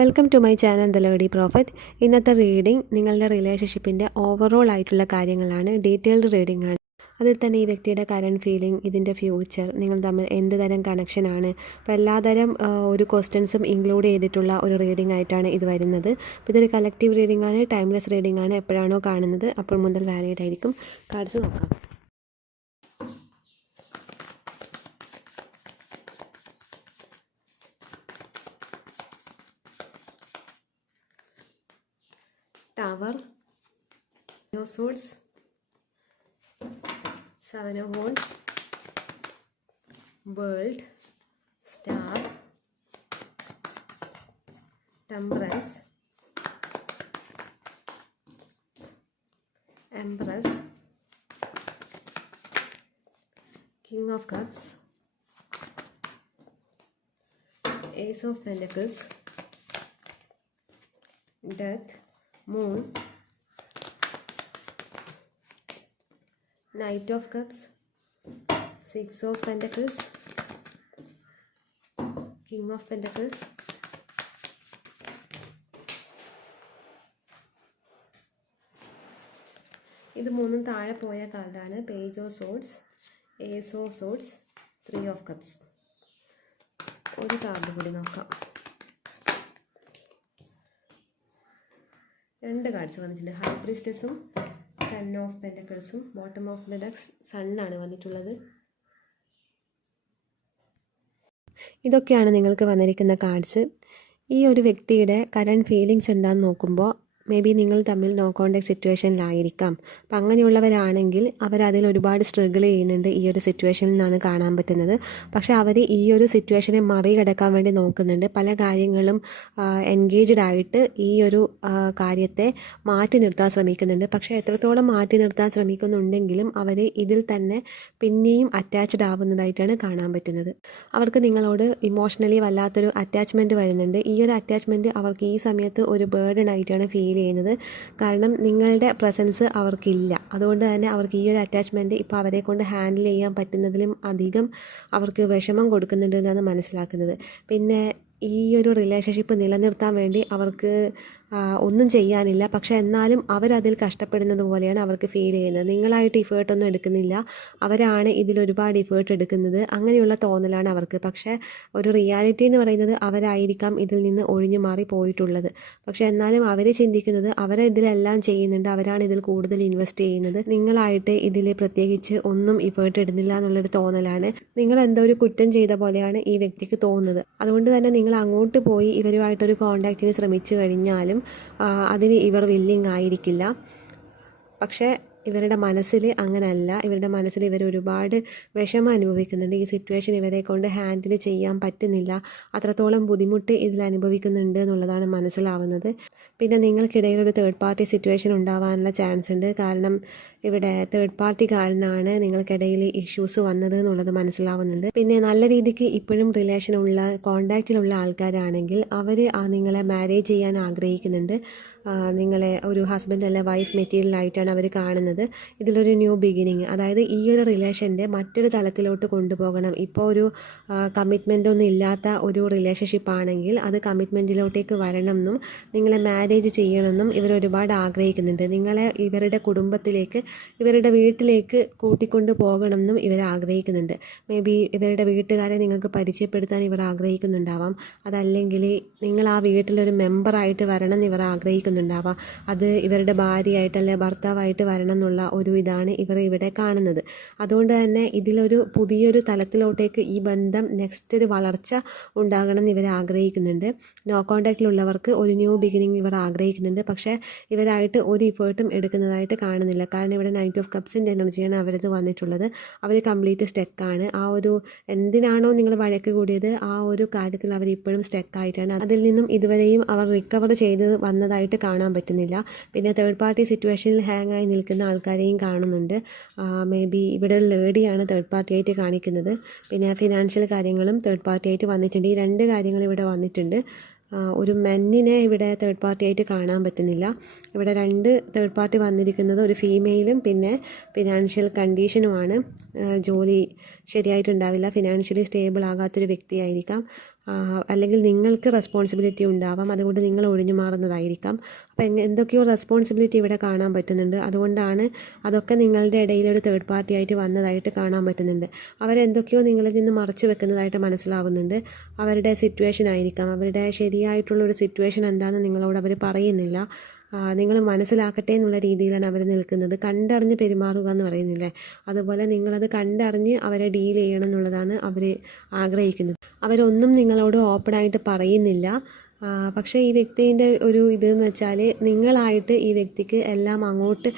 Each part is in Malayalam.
Welcome to my channel the lady prophet. ഇന്നത്തെ റീഡിംഗ് നിങ്ങളുടെ റിലേഷൻഷിപ്പിൻ്റെ ഓവറോൾ ആയിട്ടുള്ള കാര്യങ്ങളാണ്. ഡീറ്റെയിൽഡ് റീഡിംഗ് ആണ്. അതിൽ തന്നെ ഈ വ്യക്തിയുടെ കറണ്ട് ഫീലിംഗ്, ഇതിൻ്റെ ഫ്യൂച്ചർ, നിങ്ങൾ തമ്മിൽ എന്ത് തരം കണക്ഷനാണ്, അപ്പോൾ എല്ലാതരം ഒരു ക്വസ്റ്റ്യൻസും ഇൻക്ലൂഡ് ചെയ്തിട്ടുള്ള ഒരു റീഡിംഗ് ആയിട്ടാണ് ഇത് വരുന്നത്. അപ്പോൾ ഇതൊരു കളക്റ്റീവ് റീഡിംഗ് ആണ്, ടൈംലെസ് റീഡിംഗ് ആണ്. എപ്പോഴാണോ കാണുന്നത് അപ്പോൾ മുതൽ വാലിഡ് ആയിരിക്കും. കാർഡ്സ് നോക്കാം. Tower, Nine of Swords, Seven of Wands, World, Star, Temperance, Empress, King of Cups, Ace of Pentacles, Death, Moon, Knight of Cups, Six of Pentacles, King of Pentacles, ഇത് മൂന്നും താഴെ പോയ കാർഡാണ്. Page of swords, ace of swords, three of cups. ഒരു കാർഡ് കൂടി നോക്കാം. രണ്ട് കാർഡ്സ് വന്നിട്ടുണ്ട്. ഹൈ പ്രീസ്റ്റസും ടെൻ ഓഫ് പെൻറ്റക്കിൾസും. ബോട്ടം ഓഫ് ദ ഡെക്സ് സണ്ണാണ് വന്നിട്ടുള്ളത്. ഇതൊക്കെയാണ് നിങ്ങൾക്ക് വന്നിരിക്കുന്ന കാർഡ്സ്. ഈ ഒരു വ്യക്തിയുടെ കറണ്ട് ഫീലിങ്സ് എന്താണെന്ന് നോക്കുമ്പോൾ മേ ബി നിങ്ങൾ തമ്മിൽ നോ കോണ്ടാക്ട് സിറ്റുവേഷനിലായിരിക്കാം. അപ്പം അങ്ങനെയുള്ളവരാണെങ്കിൽ അവരതിൽ ഒരുപാട് സ്ട്രഗിൾ ചെയ്യുന്നുണ്ട്. ഈ ഒരു സിറ്റുവേഷനിൽ നിന്നാണ് കാണാൻ പറ്റുന്നത്. പക്ഷേ അവർ ഈ ഒരു സിറ്റുവേഷനെ മറികടക്കാൻ വേണ്ടി നോക്കുന്നുണ്ട്. പല കാര്യങ്ങളും എൻഗേജ്ഡ് ആയിട്ട് ഈ ഒരു കാര്യത്തെ മാറ്റി നിർത്താൻ ശ്രമിക്കുന്നുണ്ട്. പക്ഷേ എത്രത്തോളം മാറ്റി നിർത്താൻ ശ്രമിക്കുന്നുണ്ടെങ്കിലും അവർ ഇതിൽ തന്നെ പിന്നെയും അറ്റാച്ച്ഡ് ആവുന്നതായിട്ടാണ് കാണാൻ പറ്റുന്നത്. അവർക്ക് നിങ്ങളോട് ഇമോഷണലി വല്ലാത്തൊരു അറ്റാച്ച്മെൻറ്റ് വരുന്നുണ്ട്. ഈ ഒരു അറ്റാച്ച്മെൻറ്റ് അവർക്ക് ഈ സമയത്ത് ഒരു ബേർഡൻ ആയിട്ടാണ് ഫീൽ ചെയ്യുന്നത്. കാരണം നിങ്ങളുടെ പ്രസൻസ് അവർക്കില്ല. അതുകൊണ്ട് തന്നെ അവർക്ക് ഈ ഒരു അറ്റാച്ച്മെൻറ്റ് ഇപ്പോൾ അവരെ കൊണ്ട് ഹാൻഡിൽ ചെയ്യാൻ പറ്റുന്നതിലും അധികം അവർക്ക് വിഷമം കൊടുക്കുന്നുണ്ട് എന്നാണ് മനസ്സിലാക്കുന്നത്. പിന്നെ ഈ ഒരു റിലേഷൻഷിപ്പ് നിലനിർത്താൻ വേണ്ടി അവർക്ക് ഒന്നും ചെയ്യാനില്ല. പക്ഷേ എന്നാലും അവരതിൽ കഷ്ടപ്പെടുന്നത് പോലെയാണ് അവർക്ക് ഫീൽ ചെയ്യുന്നത്. നിങ്ങളായിട്ട് ഇഫേർട്ടൊന്നും എടുക്കുന്നില്ല, അവരാണ് ഇതിൽ ഒരുപാട് ഇഫേർട്ട് എടുക്കുന്നത്. അങ്ങനെയുള്ള തോന്നലാണ് അവർക്ക്. പക്ഷേ ഒരു റിയാലിറ്റി എന്ന് പറയുന്നത് അവരായിരിക്കാം ഇതിൽ നിന്ന് ഒഴിഞ്ഞു മാറി പോയിട്ടുള്ളത്. പക്ഷേ എന്നാലും അവർ ചിന്തിക്കുന്നത് അവരിതിലെല്ലാം ചെയ്യുന്നുണ്ട്, അവരാണ് ഇതിൽ കൂടുതൽ ഇൻവെസ്റ്റ് ചെയ്യുന്നത്, നിങ്ങളായിട്ട് ഇതിൽ പ്രത്യേകിച്ച് ഒന്നും ഇഫേർട്ട് ഇടുന്നില്ല എന്നുള്ളൊരു തോന്നലാണ്. നിങ്ങൾ എന്തോ ഒരു കുറ്റം ചെയ്ത പോലെയാണ് ഈ വ്യക്തിക്ക് തോന്നുന്നത്. അതുകൊണ്ട് തന്നെ നിങ്ങൾ അങ്ങോട്ട് പോയി ഇവരുമായിട്ടൊരു കോണ്ടാക്റ്റിന് ശ്രമിച്ചു കഴിഞ്ഞാലും അതിന് ഇവർ വില്ലിങ് ആയിരിക്കില്ല. പക്ഷേ ഇവരുടെ മനസ്സിൽ അങ്ങനെയല്ല. ഇവരുടെ മനസ്സിൽ ഇവർ ഒരുപാട് വിഷമം അനുഭവിക്കുന്നുണ്ട്. ഈ സിറ്റുവേഷൻ ഇവരെ കൊണ്ട് ഹാൻഡിൽ ചെയ്യാൻ പറ്റുന്നില്ല, അത്രത്തോളം ബുദ്ധിമുട്ട് ഇതിൽ അനുഭവിക്കുന്നുണ്ട് എന്നുള്ളതാണ് മനസ്സിലാവുന്നത്. പിന്നെ നിങ്ങൾക്കിടയിൽ ഒരു തേർഡ് പാർട്ടി സിറ്റുവേഷൻ ഉണ്ടാവാനുള്ള ചാൻസ് ഉണ്ട്. കാരണം ഇവിടെ തേർഡ് പാർട്ടിക്കാരനാണ് നിങ്ങൾക്കിടയിൽ ഇഷ്യൂസ് വന്നത് എന്നുള്ളത് മനസ്സിലാവുന്നുണ്ട്. പിന്നെ നല്ല രീതിക്ക് ഇപ്പോഴും റിലേഷനുള്ള കോണ്ടാക്റ്റിലുള്ള ആൾക്കാരാണെങ്കിൽ അവർ നിങ്ങളെ മാരേജ് ചെയ്യാൻ ആഗ്രഹിക്കുന്നുണ്ട്. നിങ്ങളെ ഒരു ഹസ്ബൻഡ് അല്ല വൈഫ് മെറ്റീരിയലായിട്ടാണ് അവർ കാണുന്നത്. ഇതിലൊരു ന്യൂ ബിഗിനിങ്, അതായത് ഈ ഒരു റിലേഷൻ്റെ മറ്റൊരു തലത്തിലോട്ട് കൊണ്ടുപോകണം. ഇപ്പോൾ ഒരു കമ്മിറ്റ്മെൻ്റ് ഒന്നും ഇല്ലാത്ത ഒരു റിലേഷൻഷിപ്പ് ആണെങ്കിൽ അത് കമ്മിറ്റ്മെൻറ്റിലോട്ടേക്ക് വരണം എന്നും നിങ്ങളെ മാരേജ് ചെയ്യണമെന്നും ഇവർ ഒരുപാട് ആഗ്രഹിക്കുന്നുണ്ട്. നിങ്ങളെ ഇവരുടെ കുടുംബത്തിലേക്ക്, ഇവരുടെ വീട്ടിലേക്ക് കൂട്ടിക്കൊണ്ട് പോകണം എന്നും ഇവർ ആഗ്രഹിക്കുന്നുണ്ട്. മേ ബി ഇവരുടെ വീട്ടുകാരെ നിങ്ങൾക്ക് പരിചയപ്പെടുത്താൻ ഇവർ ആഗ്രഹിക്കുന്നുണ്ടാവാം. അതല്ലെങ്കിൽ നിങ്ങൾ ആ വീട്ടിലൊരു മെമ്പറായിട്ട് വരണം എന്ന് ഇവർ ആഗ്രഹിക്കുന്നുണ്ടാവാം. അത് ഇവരുടെ ഭാര്യയായിട്ട് അല്ലെ ഭർത്താവായിട്ട് വരണം എന്നുള്ള ഒരു ഇതാണ് ഇവർ ഇവിടെ കാണുന്നത്. അതുകൊണ്ട് തന്നെ ഇതിലൊരു പുതിയൊരു തലത്തിലോട്ടേക്ക് ഈ ബന്ധം നെക്സ്റ്റ് ഒരു വളർച്ച ഉണ്ടാകണം എന്ന് ഇവർ ആഗ്രഹിക്കുന്നുണ്ട്. നോ കോണ്ടാക്റ്റിലുള്ളവർക്ക് ഒരു ന്യൂ ബിഗിനിങ് ഇവർ ആഗ്രഹിക്കുന്നുണ്ട്. പക്ഷേ ഇവരായിട്ട് ഒരു ഇഫേർട്ടും എടുക്കുന്നതായിട്ട് കാണുന്നില്ല. കാരണം ഇവിടെ നൈറ്റ് ഓഫ് കപ്സിൻ്റെ എനർജിയാണ് അവരത് വന്നിട്ടുള്ളത്. അവർ കംപ്ലീറ്റ് സ്റ്റക്കാണ്. ആ ഒരു എന്തിനാണോ നിങ്ങൾ വഴക്ക് കൂടിയത് ആ ഒരു കാര്യത്തിൽ അവർ ഇപ്പോഴും സ്റ്റക്കായിട്ടാണ്. അതിൽ നിന്നും ഇതുവരെയും അവർ റിക്കവർ ചെയ്ത് വന്നതായിട്ട് കാണാൻ പറ്റുന്നില്ല. പിന്നെ തേർഡ് പാർട്ടി സിറ്റുവേഷനിൽ ഹാങ് ആയി നിൽക്കുന്ന ആൾക്കാരെയും കാണുന്നുണ്ട്. മേ ബി ഇവിടെ ലേഡിയാണ് തേർഡ് പാർട്ടി ആയിട്ട് കാണിക്കുന്നത്. പിന്നെ ഫിനാൻഷ്യൽ കാര്യങ്ങളും തേർഡ് പാർട്ടി ആയിട്ട് വന്നിട്ടുണ്ട്. ഈ രണ്ട് കാര്യങ്ങൾ ഇവിടെ വന്നിട്ടുണ്ട്. ഒരു മെന്നിനെ ഇവിടെ തേർഡ് പാർട്ടി ആയിട്ട് കാണാൻ പറ്റുന്നില്ല. ഇവിടെ രണ്ട് തേർഡ് പാർട്ടി വന്നിരിക്കുന്നത് ഒരു ഫീമെയിലും പിന്നെ ഫിനാൻഷ്യൽ കണ്ടീഷനുമാണ്. ജോലി ശരിയായിട്ടുണ്ടാവില്ല, ഫിനാൻഷ്യലി സ്റ്റേബിൾ ആകാത്തൊരു വ്യക്തിയായിരിക്കാം. അല്ലെങ്കിൽ നിങ്ങൾക്ക് റെസ്പോൺസിബിലിറ്റി ഉണ്ടാവാം, അതുകൊണ്ട് നിങ്ങൾ ഒഴിഞ്ഞു മാറുന്നതായിരിക്കാം. അപ്പോൾ എന്തൊക്കെയോ റെസ്പോൺസിബിലിറ്റി ഇവിടെ കാണാൻ പറ്റുന്നുണ്ട്. അതുകൊണ്ടാണ് അതൊക്കെ നിങ്ങളുടെ ഇടയിൽ ഒരു തേർഡ് പാർട്ടി ആയിട്ട് വന്നതായിട്ട് കാണാൻ പറ്റുന്നുണ്ട്. അവരെന്തൊക്കെയോ നിങ്ങളിൽ നിന്ന് മറച്ചു വെക്കുന്നതായിട്ട് മനസ്സിലാവുന്നുണ്ട്. അവരുടെ സിറ്റുവേഷൻ ആയിരിക്കാം, അവരുടെ ശരിയായിട്ടുള്ളൊരു സിറ്റുവേഷൻ എന്താണെന്ന് നിങ്ങളോട് അവർ പറയുന്നില്ല. നിങ്ങൾ മനസ്സിലാക്കട്ടെ എന്നുള്ള രീതിയിലാണ് അവർ നിൽക്കുന്നത്. കണ്ടറിഞ്ഞ് പെരുമാറുക എന്ന് പറയുന്നില്ലേ, അതുപോലെ നിങ്ങളത് കണ്ടറിഞ്ഞ് അവരെ ഡീൽ ചെയ്യണം എന്നുള്ളതാണ് അവർ ആഗ്രഹിക്കുന്നത്. അവരൊന്നും നിങ്ങളോട് ഓപ്പണായിട്ട് പറയുന്നില്ല. പക്ഷേ ഈ വ്യക്തിൻ്റെ ഒരു ഇതെന്ന് വെച്ചാൽ നിങ്ങളായിട്ട് ഈ വ്യക്തിക്ക് എല്ലാം അങ്ങോട്ട്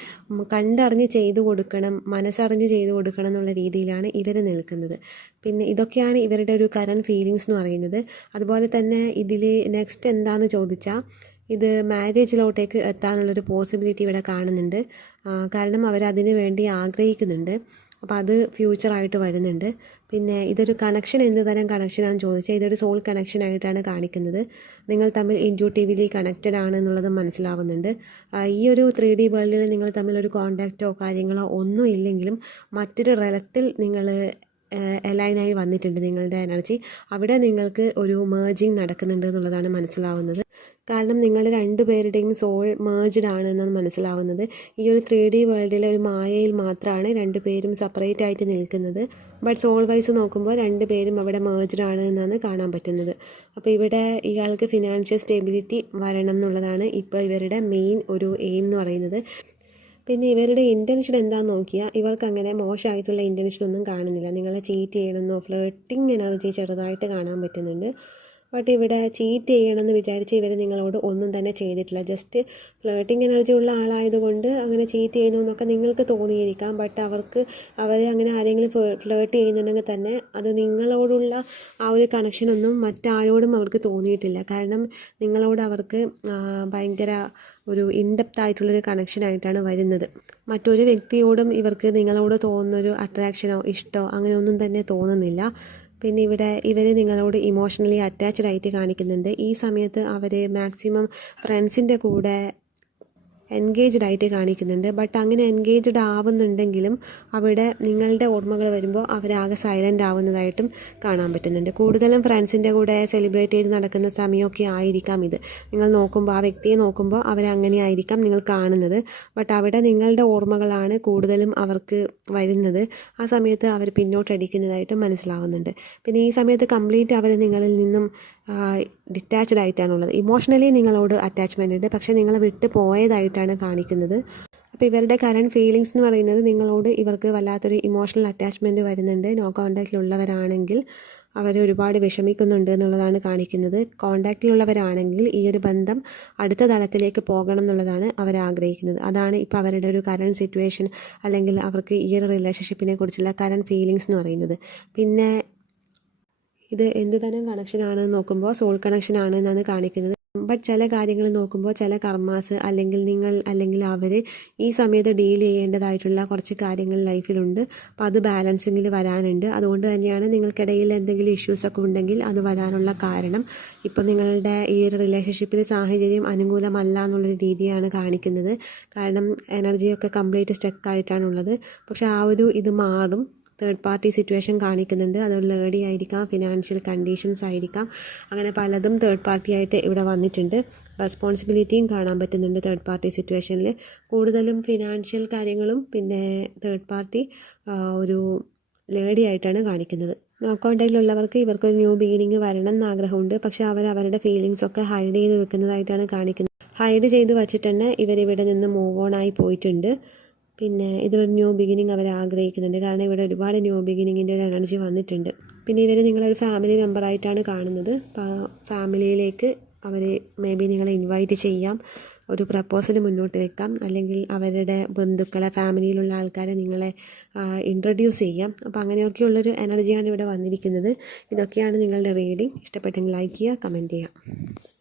കണ്ടറിഞ്ഞ് ചെയ്തു കൊടുക്കണം, മനസ്സറിഞ്ഞ് ചെയ്തു കൊടുക്കണം എന്നുള്ള രീതിയിലാണ് ഇവർ നിൽക്കുന്നത്. പിന്നെ ഇതൊക്കെയാണ് ഇവരുടെ ഒരു കറൻറ്റ് ഫീലിങ്സ് എന്ന് പറയുന്നത്. അതുപോലെ തന്നെ ഇതിൽ നെക്സ്റ്റ് എന്താണെന്ന് ചോദിച്ചാൽ ഇത് മാരേജിലോട്ടേക്ക് എത്താനുള്ളൊരു പോസിബിലിറ്റി ഇവിടെ കാണുന്നുണ്ട്. കാരണം അവരതിന് വേണ്ടി ആഗ്രഹിക്കുന്നുണ്ട്. അപ്പോൾ അത് ഫ്യൂച്ചറായിട്ട് വരുന്നുണ്ട്. പിന്നെ ഇതൊരു കണക്ഷൻ എന്ത് തരം കണക്ഷനാണെന്ന് ചോദിച്ചാൽ ഇതൊരു സോൾ കണക്ഷനായിട്ടാണ് കാണിക്കുന്നത്. നിങ്ങൾ തമ്മിൽ ഇൻറ്റ്യൂട്ടീവ്ലി കണക്റ്റഡ് ആണ് എന്നുള്ളത് മനസ്സിലാവുന്നുണ്ട്. ഈ ഒരു 3D വേൾഡിൽ നിങ്ങൾ തമ്മിലൊരു കോൺടാക്റ്റോ കാര്യങ്ങളോ ഒന്നും ഇല്ലെങ്കിലും മറ്റൊരു തലത്തിൽ നിങ്ങൾ അലൈനായി വന്നിട്ടുണ്ട് നിങ്ങളുടെ എനർജി. അവിടെ നിങ്ങൾക്ക് ഒരു മേർജിങ് നടക്കുന്നുണ്ട് എന്നുള്ളതാണ് മനസ്സിലാവുന്നത്. കാരണം നിങ്ങൾ രണ്ടുപേരുടെയും സോൾ മേർജ്ഡ് ആണ് എന്നാണ് മനസ്സിലാവുന്നത്. ഈ ഒരു 3D വേൾഡിലെ ഒരു മായയിൽ മാത്രമാണ് രണ്ടുപേരും സെപ്പറേറ്റ് ആയിട്ട് നിൽക്കുന്നത്. ബട്ട് സോൾ വൈസ് നോക്കുമ്പോൾ രണ്ടുപേരും അവിടെ മേർജ്ഡ് ആണ് എന്നാണ് കാണാൻ പറ്റുന്നത്. അപ്പോൾ ഇവിടെ ഇയാൾക്ക് ഫിനാൻഷ്യൽ സ്റ്റെബിലിറ്റി വരണം എന്നുള്ളതാണ് ഇപ്പോൾ ഇവരുടെ മെയിൻ ഒരു എയിം എന്ന് പറയുന്നത്. പിന്നെ ഇവരുടെ ഇൻറ്റൻഷൻ എന്താണെന്ന് നോക്കിയാൽ ഇവർക്ക് അങ്ങനെ മോശമായിട്ടുള്ള ഇൻറ്റൻഷനൊന്നും കാണുന്നില്ല. നിങ്ങളെ ചീറ്റ് ചെയ്യണമെന്നോ ഫ്ലേർട്ടിങ് എനർജി ചെറുതായിട്ട് കാണാൻ പറ്റുന്നുണ്ട്. ബട്ട് ഇവിടെ ചീറ്റ് ചെയ്യണമെന്ന് വിചാരിച്ച് ഇവർ നിങ്ങളോട് ഒന്നും തന്നെ ചെയ്തിട്ടില്ല. ജസ്റ്റ് ഫ്ലേർട്ടിങ് എനർജി ഉള്ള ആളായതുകൊണ്ട് അങ്ങനെ ചീറ്റ് ചെയ്യുന്നു എന്നൊക്കെ നിങ്ങൾക്ക് തോന്നിയിരിക്കാം. ബട്ട് അവരെ അങ്ങനെ ആരെങ്കിലും ഫ്ലേർട്ട് ചെയ്യുന്നുണ്ടെങ്കിൽ തന്നെ അത് നിങ്ങളോടുള്ള ആ ഒരു കണക്ഷനൊന്നും മറ്റാരോടും അവർക്ക് തോന്നിയിട്ടില്ല. കാരണം നിങ്ങളോട് അവർക്ക് ഭയങ്കര ഒരു ഇൻഡെപ്ത് ആയിട്ടുള്ളൊരു കണക്ഷനായിട്ടാണ് വരുന്നത്. മറ്റൊരു വ്യക്തിയോടും ഇവർക്ക് നിങ്ങളോട് തോന്നുന്നൊരു അട്രാക്ഷനോ ഇഷ്ടമോ അങ്ങനെയൊന്നും തന്നെ തോന്നുന്നില്ല. പിന്നെ ഇവിടെ ഇവർ നിങ്ങളോട് ഇമോഷണലി അറ്റാച്ച്ഡ് ആയിട്ട് കാണിക്കുന്നുണ്ട്. ഈ സമയത്ത് അവർ മാക്സിമം ഫ്രണ്ട്സിൻ്റെ കൂടെ എൻഗേജ്ഡ് ആയിട്ട് കാണിക്കുന്നുണ്ട്. ബട്ട് അങ്ങനെ എൻഗേജ്ഡ് ആവുന്നുണ്ടെങ്കിലും അവിടെ നിങ്ങളുടെ ഓർമ്മകൾ വരുമ്പോൾ അവരാകെ സൈലൻ്റ് ആവുന്നതായിട്ടും കാണാൻ പറ്റുന്നുണ്ട്. കൂടുതലും ഫ്രണ്ട്സിൻ്റെ കൂടെ സെലിബ്രേറ്റ് ചെയ്ത് നടക്കുന്ന സമയമൊക്കെ ആയിരിക്കാം ഇത്. നിങ്ങൾ നോക്കുമ്പോൾ ആ വ്യക്തിയെ നോക്കുമ്പോൾ അവരങ്ങനെ ആയിരിക്കാം നിങ്ങൾ കാണുന്നത്. ബട്ട് അവിടെ നിങ്ങളുടെ ഓർമ്മകളാണ് കൂടുതലും അവർക്ക് വരുന്നത്. ആ സമയത്ത് അവർ പിന്നോട്ടടിക്കുന്നതായിട്ടും മനസ്സിലാവുന്നുണ്ട്. പിന്നെ ഈ സമയത്ത് കംപ്ലീറ്റ് അവർ നിങ്ങളിൽ നിന്നും ഡിറ്റാച്ച്ഡ് ആയിട്ടാണുള്ളത്. ഇമോഷണലി നിങ്ങളോട് അറ്റാച്ച്മെൻ്റ് ഉണ്ട്, പക്ഷേ നിങ്ങളെ വിട്ട് പോയതായിട്ടാണ് കാണിക്കുന്നത്. അപ്പോൾ ഇവരുടെ കറൻറ്റ് ഫീലിങ്സ് എന്ന് പറയുന്നത് നിങ്ങളോട് ഇവർക്ക് വല്ലാത്തൊരു ഇമോഷണൽ അറ്റാച്ച്മെൻറ്റ് വരുന്നുണ്ട്. നോ കോൺടാക്റ്റിലുള്ളവരാണെങ്കിൽ അവർ ഒരുപാട് വിഷമിക്കുന്നുണ്ട് എന്നുള്ളതാണ് കാണിക്കുന്നത്. കോൺടാക്റ്റിലുള്ളവരാണെങ്കിൽ ഈ ഒരു ബന്ധം അടുത്ത തലത്തിലേക്ക് പോകണം എന്നുള്ളതാണ് അവർ ആഗ്രഹിക്കുന്നത്. അതാണ് ഇപ്പോൾ അവരുടെ ഒരു കറൻറ്റ് സിറ്റുവേഷൻ, അല്ലെങ്കിൽ അവർക്ക് ഈ ഒരു റിലേഷൻഷിപ്പിനെ കുറിച്ചുള്ള കറൻറ്റ് ഫീലിങ്സ് എന്ന് പറയുന്നത്. പിന്നെ ഇത് എന്ത് തരം കണക്ഷനാണ് നോക്കുമ്പോൾ സോൾ കണക്ഷൻ ആണ് എന്നാണ് കാണിക്കുന്നത്. ബട്ട് ചില കാര്യങ്ങൾ നോക്കുമ്പോൾ ചില കർമാസ് അല്ലെങ്കിൽ നിങ്ങൾ അല്ലെങ്കിൽ അവർ ഈ സമയത്ത് ഡീൽ ചെയ്യേണ്ടതായിട്ടുള്ള കുറച്ച് കാര്യങ്ങൾ ലൈഫിലുണ്ട്. അപ്പോൾ അത് ബാലൻസിങ്ങിൽ വരാനുണ്ട്. അതുകൊണ്ട് തന്നെയാണ് നിങ്ങൾക്കിടയിൽ എന്തെങ്കിലും ഇഷ്യൂസൊക്കെ ഉണ്ടെങ്കിൽ അത് വരാനുള്ള കാരണം. ഇപ്പോൾ നിങ്ങളുടെ ഈ ഒരു റിലേഷൻഷിപ്പിൽ സാഹചര്യം അനുകൂലമല്ല എന്നുള്ളൊരു രീതിയാണ് കാണിക്കുന്നത്. കാരണം എനർജിയൊക്കെ കംപ്ലീറ്റ് സ്റ്റക്കായിട്ടാണുള്ളത്. പക്ഷേ ആ ഒരു ഇത് മാറും. തേർഡ് പാർട്ടി സിറ്റുവേഷൻ കാണിക്കുന്നുണ്ട്. അത് ലേഡി ആയിരിക്കാം, ഫിനാൻഷ്യൽ കണ്ടീഷൻസ് ആയിരിക്കാം, അങ്ങനെ പലതും തേർഡ് പാർട്ടി ആയിട്ട് ഇവിടെ വന്നിട്ടുണ്ട്. റെസ്പോൺസിബിലിറ്റിയും കാണാൻ പറ്റുന്നുണ്ട് തേർഡ് പാർട്ടി സിറ്റുവേഷനിൽ. കൂടുതലും ഫിനാൻഷ്യൽ കാര്യങ്ങളും പിന്നെ തേർഡ് പാർട്ടി ഒരു ലേഡി ആയിട്ടാണ് കാണിക്കുന്നത്. നോ കോൺടാക്റ്റിലുള്ളവർക്ക് ഇവർക്കൊരു ന്യൂ ബിഗിനിങ് വരണം എന്ന് ആഗ്രഹമുണ്ട്. പക്ഷേ അവരുടെ ഫീലിങ്സൊക്കെ ഹൈഡ് ചെയ്ത് വെക്കുന്നതായിട്ടാണ് കാണിക്കുന്നത്. ഹൈഡ് ചെയ്ത് വച്ചിട്ട് തന്നെ ഇവരിവിടെ നിന്ന് മൂവ് ഓൺ ആയി പോയിട്ടുണ്ട്. പിന്നെ ഇതിലൊരു ന്യൂ ബിഗിനിങ് അവർ ആഗ്രഹിക്കുന്നുണ്ട്. കാരണം ഇവിടെ ഒരുപാട് ന്യൂ ബിഗിനിങ്ങിൻ്റെ ഒരു എനർജി വന്നിട്ടുണ്ട്. പിന്നെ ഇവർ നിങ്ങളൊരു ഫാമിലി മെമ്പറായിട്ടാണ് കാണുന്നത്. ഫാമിലിയിലേക്ക് അവർ മേ ബി നിങ്ങളെ ഇൻവൈറ്റ് ചെയ്യാം, ഒരു പ്രപ്പോസൽ മുന്നോട്ട് വെക്കാം, അല്ലെങ്കിൽ അവരുടെ ബന്ധുക്കളെ ഫാമിലിയിലുള്ള ആൾക്കാരെ നിങ്ങളെ ഇൻട്രൊഡ്യൂസ് ചെയ്യാം. അപ്പോൾ അങ്ങനെയൊക്കെയുള്ളൊരു എനർജിയാണ് ഇവിടെ വന്നിരിക്കുന്നത്. ഇതൊക്കെയാണ് നിങ്ങളുടെ റീഡിങ്. ഇഷ്ടപ്പെട്ടെങ്കിൽ ലൈക്ക് ചെയ്യുക, കമൻറ്റ് ചെയ്യുക.